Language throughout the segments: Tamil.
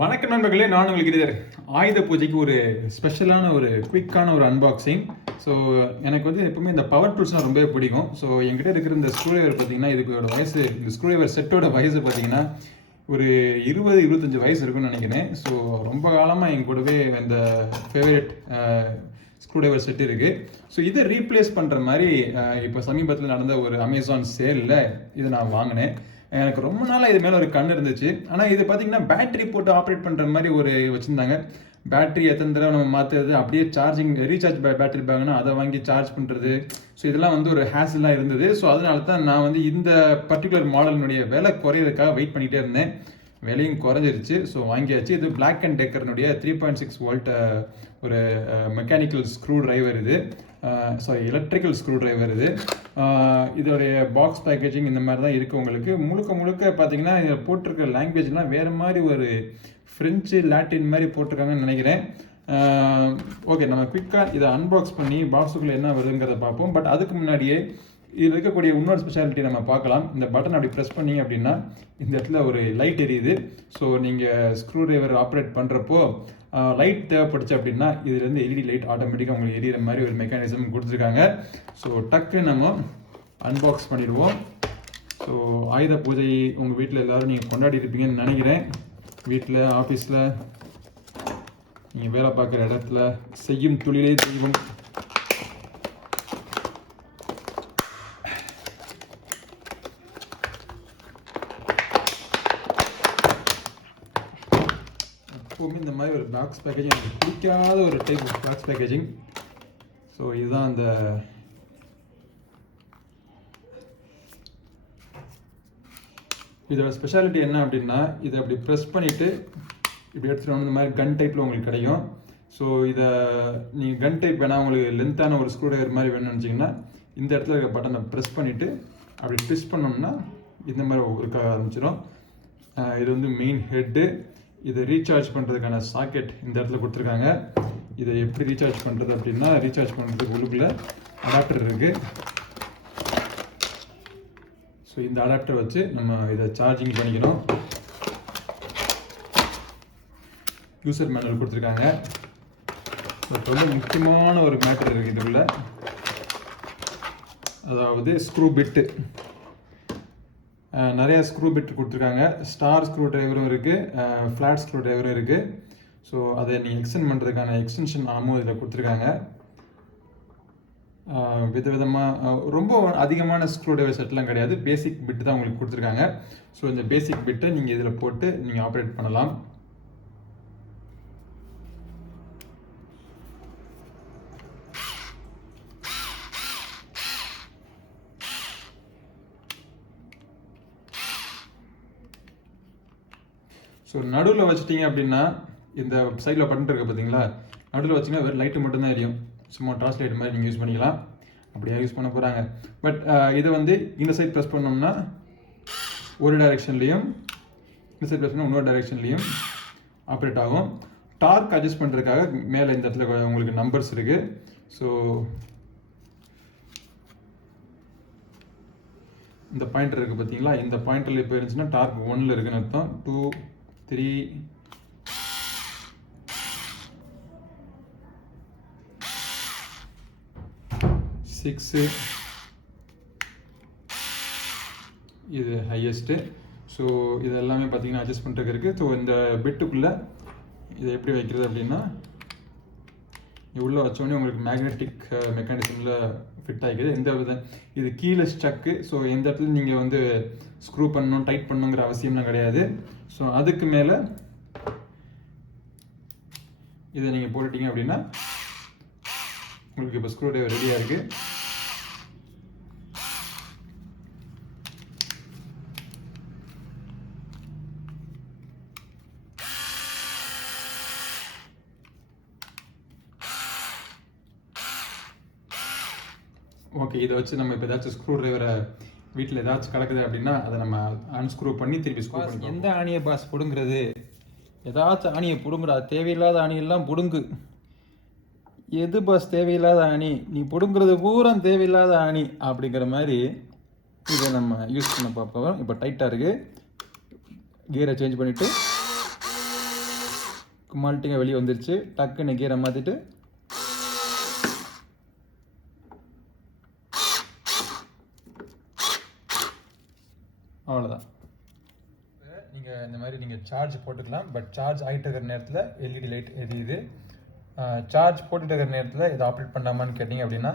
வணக்கம் நண்பர்களே, நான் உங்களுக்கு கிரிதர். ஆயுத பூஜைக்கு ஒரு ஸ்பெஷலான ஒரு குயிக்கான ஒரு அன்பாக்சிங். ஸோ எனக்கு வந்து எப்பவுமே இந்த பவர் டூல்ஸ்னால் ரொம்பவே பிடிக்கும். ஸோ என்கிட்ட இருக்கிற இந்த ஸ்க்ரூடிரைவர் பார்த்தீங்கன்னா, இதுக்கோட வயசு, இந்த ஸ்க்ரூடிரைவர் செட்டோட வயசு பார்த்தீங்கன்னா ஒரு 20-25 வயசு இருக்குன்னு நினைக்கிறேன். ஸோ ரொம்ப காலமாக என் கூடவே இந்த ஃபேவரட் ஸ்க்ரூடிரைவர் செட் இருக்குது. ஸோ இதை ரீப்ளேஸ் பண்ணுற மாதிரி இப்போ சமீபத்தில் நடந்த ஒரு அமேசான் சேலில் இதை நான் வாங்கினேன். எனக்கு ரொம்ப நாளாக இது மேலே ஒரு கண் இருந்துச்சு. ஆனால் இது பார்த்தீங்கன்னா பேட்டரி போட்டு ஆப்ரேட் பண்ணுற மாதிரி ஒரு வச்சுருந்தாங்க. பேட்டரி எத்தனை தடவை நம்ம மாற்றுறது, அப்படியே சார்ஜிங் ரீசார்ஜ் பேட்டரி பேக்னா அதை வாங்கி சார்ஜ் பண்ணுறது. ஸோ இதெல்லாம் வந்து ஒரு ஹேஸெல்லாம் இருந்தது. ஸோ அதனால தான் நான் வந்து இந்த பர்டிகுலர் மாடலினுடைய விலை குறையிறதுக்காக வெயிட் பண்ணிகிட்டே இருந்தேன். விலையும் குறைஞ்சிருச்சு. ஸோ வாங்கியாச்சு. இது பிளாக் அண்ட் டெக்கர்னுடைய 3.6 வோல்ட் ஒரு மெக்கானிக்கல் ஸ்க்ரூ டிரைவர் இது. எலக்ட்ரிக்கல் ஸ்க்ரூ டிரைவர் இது. இதோடைய பாக்ஸ் பேக்கேஜிங் இந்த மாதிரி தான் இருக்குது. உங்களுக்கு முழுக்க முழுக்க பார்த்தீங்கன்னா இதில் போட்டிருக்க லாங்குவேஜ்லாம் வேறு மாதிரி ஒரு ஃப்ரெஞ்சு லாட்டின் மாதிரி போட்டிருக்காங்கன்னு நினைக்கிறேன். ஓகே, நம்ம குயிக்காக இதை அன்பாக்ஸ் பண்ணி பாக்ஸுக்குள்ளே என்ன வருதுங்கிறத பார்ப்போம். பட் அதுக்கு முன்னாடியே இதில் இருக்கக்கூடிய இன்னொரு ஸ்பெஷாலிட்டி நம்ம பார்க்கலாம். இந்த பட்டன் அப்படி ப்ரெஸ் பண்ணி அப்படின்னா இந்த இடத்துல ஒரு லைட் எரியுது. ஸோ நீங்கள் ஸ்க்ரூ டிரைவர் ஆப்ரேட் பண்ணுறப்போ லைட் தேவைப்படுச்சு அப்படின்னா இதுலேருந்து எல்இடி லைட் ஆட்டோமேட்டிக்காக உங்களுக்கு எரியிற மாதிரி ஒரு மெக்கானிசம் கொடுத்துருக்காங்க. ஸோ டக்கு நம்ம அன்பாக்ஸ் பண்ணிடுவோம். ஸோ ஆயுத பூஜை உங்கள் வீட்டில் எல்லோரும் நீங்கள் கொண்டாடி இருப்பீங்கன்னு நினைக்கிறேன். வீட்டில், ஆஃபீஸில், நீங்கள் வேலை பார்க்குற இடத்துல செய்யும் தொழிலே தெய்வம். எப்போவுமே இந்த மாதிரி ஒரு பாக்ஸ் பேக்கேஜிங் எனக்கு பிடிக்காத ஒரு type of box packaging. So இதுதான் அந்த இதோட ஸ்பெஷாலிட்டி என்ன அப்படின்னா, இதை அப்படி ப்ரெஸ் பண்ணிவிட்டு இப்படி எடுத்துகிட்டு வந்து இந்த மாதிரி கன் டைப்பில் உங்களுக்கு கிடைக்கும். ஸோ இதை நீங்கள் கன் டைப் வேணால் உங்களுக்கு லென்த்தான ஒரு ஸ்க்ரூ டிரைவர் மாதிரி வேணும்னு நினச்சிங்கன்னா இந்த இடத்துல இருக்க பட்டனை ப்ரெஸ் பண்ணிவிட்டு அப்படி ட்விஸ்ட் பண்ணோம்னா இந்த மாதிரி இருக்க ஆரம்பிச்சிடும். இது வந்து மெயின் ஹெட்டு. இதை ரீசார்ஜ் பண்ணுறதுக்கான சாக்கெட் இந்த இடத்துல கொடுத்துருக்காங்க. இதை எப்படி ரீசார்ஜ் பண்ணுறது அப்படின்னா, ரீசார்ஜ் பண்ணுறதுக்கு உள்ளுக்குள்ளே அடாப்டர் இருக்குது. ஸோ இந்த அடாப்டர் வச்சு நம்ம இதை சார்ஜிங் பண்ணிக்கணும். யூசர் மேனுவல் கொடுத்துருக்காங்க. ரொம்ப முக்கியமான ஒரு மேட்டர் இருக்குது இதுக்குள்ள, அதாவது ஸ்க்ரூ பிட்டு. நிறைய ஸ்க்ரூ பிட் கொடுத்துருக்காங்க. ஸ்டார் ஸ்க்ரூ டிரைவரும் இருக்குது, ஃப்ளாட் ஸ்க்ரூ டிரைவரும் இருக்குது. ஸோ அதை நீங்கள் எக்ஸ்டெண்ட் பண்ணுறதுக்கான எக்ஸ்டென்ஷன் ஆமும் இதில் கொடுத்துருக்காங்க. விதவிதமாக ரொம்ப அதிகமான ஸ்க்ரூ டிரைவர் செட்லாம் கிடையாது, பேசிக் பிட்டு தான் உங்களுக்கு கொடுத்துருக்காங்க. ஸோ இந்த பேசிக் பிட்டை நீங்கள் இதில் போட்டு நீங்கள் ஆப்ரேட் பண்ணலாம். ஸோ நடுவில் வச்சுட்டிங்க அப்படின்னா இந்த சைடில் பட்டன் இருக்குது பார்த்தீங்களா, நடுவில் வச்சிங்கன்னா வெறும் லைட்டு மட்டும்தான் எரியும். சும்மா டார்ச் லைட் மாதிரி நீங்கள் யூஸ் பண்ணிக்கலாம். அப்படியே யூஸ் பண்ண போகிறாங்க. பட் இதை வந்து இந்த சைட் ப்ரெஸ் பண்ணோம்னா ஒரு டைரெக்ஷன்லேயும், இந்த சைட் ப்ரெஸ் பண்ணால் இன்னொரு டைரெக்ஷன்லேயும் ஆப்ரேட் ஆகும். டார்க் அட்ஜஸ்ட் பண்ணுறதுக்காக மேலே இந்த இடத்துல உங்களுக்கு நம்பர்ஸ் இருக்குது. ஸோ இந்த பாயிண்டர் இருக்குது பார்த்தீங்களா, இந்த பாயிண்டரில் இப்போ இருந்துச்சுன்னா டார்க் 1ல் இருக்குன்னு அர்த்தம். 2, 3, 6, இது ஹையஸ்ட்டு. ஸோ இது எல்லாமே பார்த்தீங்கன்னா அட்ஜஸ்ட் பண்ணுறதுக்கு இருக்குது. ஸோ இந்த பிட்டுக்குள்ளே இதை எப்படி வைக்கிறது அப்படின்னா, உள்ளே வச்சோடனே உங்களுக்கு மேக்னெட்டிக் மெக்கானிசமில் ஃபிட் ஆகிக்குது. எந்த வித இது கீழே ஸ்டக்கு. ஸோ எந்த இடத்துல நீங்கள் வந்து ஸ்க்ரூ பண்ணணும், டைட் பண்ணணுங்கிற அவசியம்லாம் கிடையாது. ஸோ அதுக்கு மேலே இதை நீங்கள் போட்டுட்டீங்க அப்படின்னா உங்களுக்கு இப்போ ஸ்க்ரூ டிரைவர் ரெடியாக இருக்குது. ஓகே, இதை வச்சு நம்ம இப்போ ஏதாச்சும் ஸ்க்ரூ டிரைவரை வீட்டில் ஏதாச்சும் கிடக்குது அப்படின்னா அதை நம்ம அன்ஸ்க்ரூ பண்ணி திருப்பி ஸ்க்ரூ பண்ணி. எந்த ஆணியை பாஸ் பிடுங்குறது? ஏதாச்சும் ஆணியை பிடுங்குறா, தேவையில்லாத ஆணியெல்லாம் பிடுங்கு. எது பாஸ் தேவையில்லாத ஆணி? நீ பிடுங்குறது பூரா தேவையில்லாத ஆணி அப்படிங்கிற மாதிரி இதை நம்ம யூஸ் பண்ண பார்ப்போம். இப்போ டைட்டாக இருக்குது. கியரை சேஞ்ச் பண்ணிவிட்டு குமால்ட்டிங்க வெளியே வந்துருச்சு. டக்குன்னு கீரை மாற்றிட்டு அவ்வளோதான். நீங்கள் இந்த மாதிரி நீங்கள் சார்ஜ் போட்டுக்கலாம். பட் சார்ஜ் ஆகிட்டு இருக்கிற நேரத்தில் எல்இடி லைட் எரியுது. சார்ஜ் போட்டுட்டு இருக்கிற நேரத்தில் இதை ஆப்ரேட் பண்ணலாமான்னு கேட்டிங்க அப்படின்னா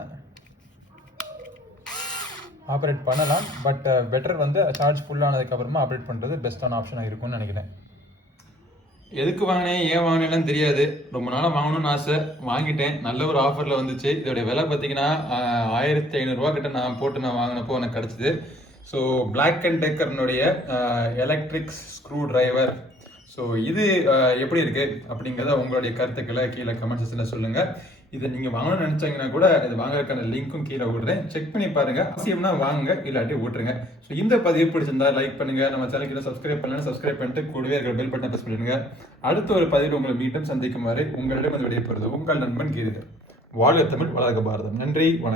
ஆப்ரேட் பண்ணலாம். பட் பெட்டர் வந்து சார்ஜ் ஃபுல்லானதுக்கப்புறமா ஆப்ரேட் பண்ணுறது பெஸ்ட்டான ஆப்ஷனாக இருக்கும்னு நினைக்கிறேன். எதுக்கு வாங்கினேன், ஏன் வாங்கினேன்லாம் தெரியாது. ரொம்ப நாளாக வாங்கணும்னு ஆசை, வாங்கிட்டேன். நல்ல ஒரு ஆஃபரில் வந்துச்சு. இதோடைய விலை பார்த்தீங்கன்னா 1500 கிட்ட நான் வாங்கினப்போ எனக்கு கிடச்சிது. ஸோ பிளாக் அண்ட் டெக்கர்னுடைய எலக்ட்ரிக் ஸ்க்ரூ டிரைவர். ஸோ இது எப்படி இருக்குது அப்படிங்கிறத உங்களுடைய கருத்துக்களை கீழே கமெண்ட் செக்ஷனில் சொல்லுங்கள். இதை நீங்கள் வாங்கணும்னு நினச்சிங்கன்னா கூட இது வாங்குறதுக்கான லிங்க்கும் கீழே விடுறேன், செக் பண்ணி பாருங்கள். அவசியம்னா வாங்க, இல்லாட்டி விட்டுருங்க. ஸோ இந்த பதிவு பிடிச்சிருந்தா லைக் பண்ணுங்கள். நம்ம சேனலுக்கு சப்ஸ்கிரைப் பண்ணலாம், சப்ஸ்கிரைப் பண்ணிட்டு கூடவே இருக்கிற பெல் பட்டனை ப்ரெஸ் பண்ணிடுங்க. அடுத்த ஒரு பதிவில் உங்களை மீண்டும் சந்திக்கும் வரை உங்களிடம் வந்து விடைபெறுவது உங்கள் நண்பன் கீரிதர். வாழ்க தமிழ், வளர்க பாரதம். நன்றி, வணக்கம்.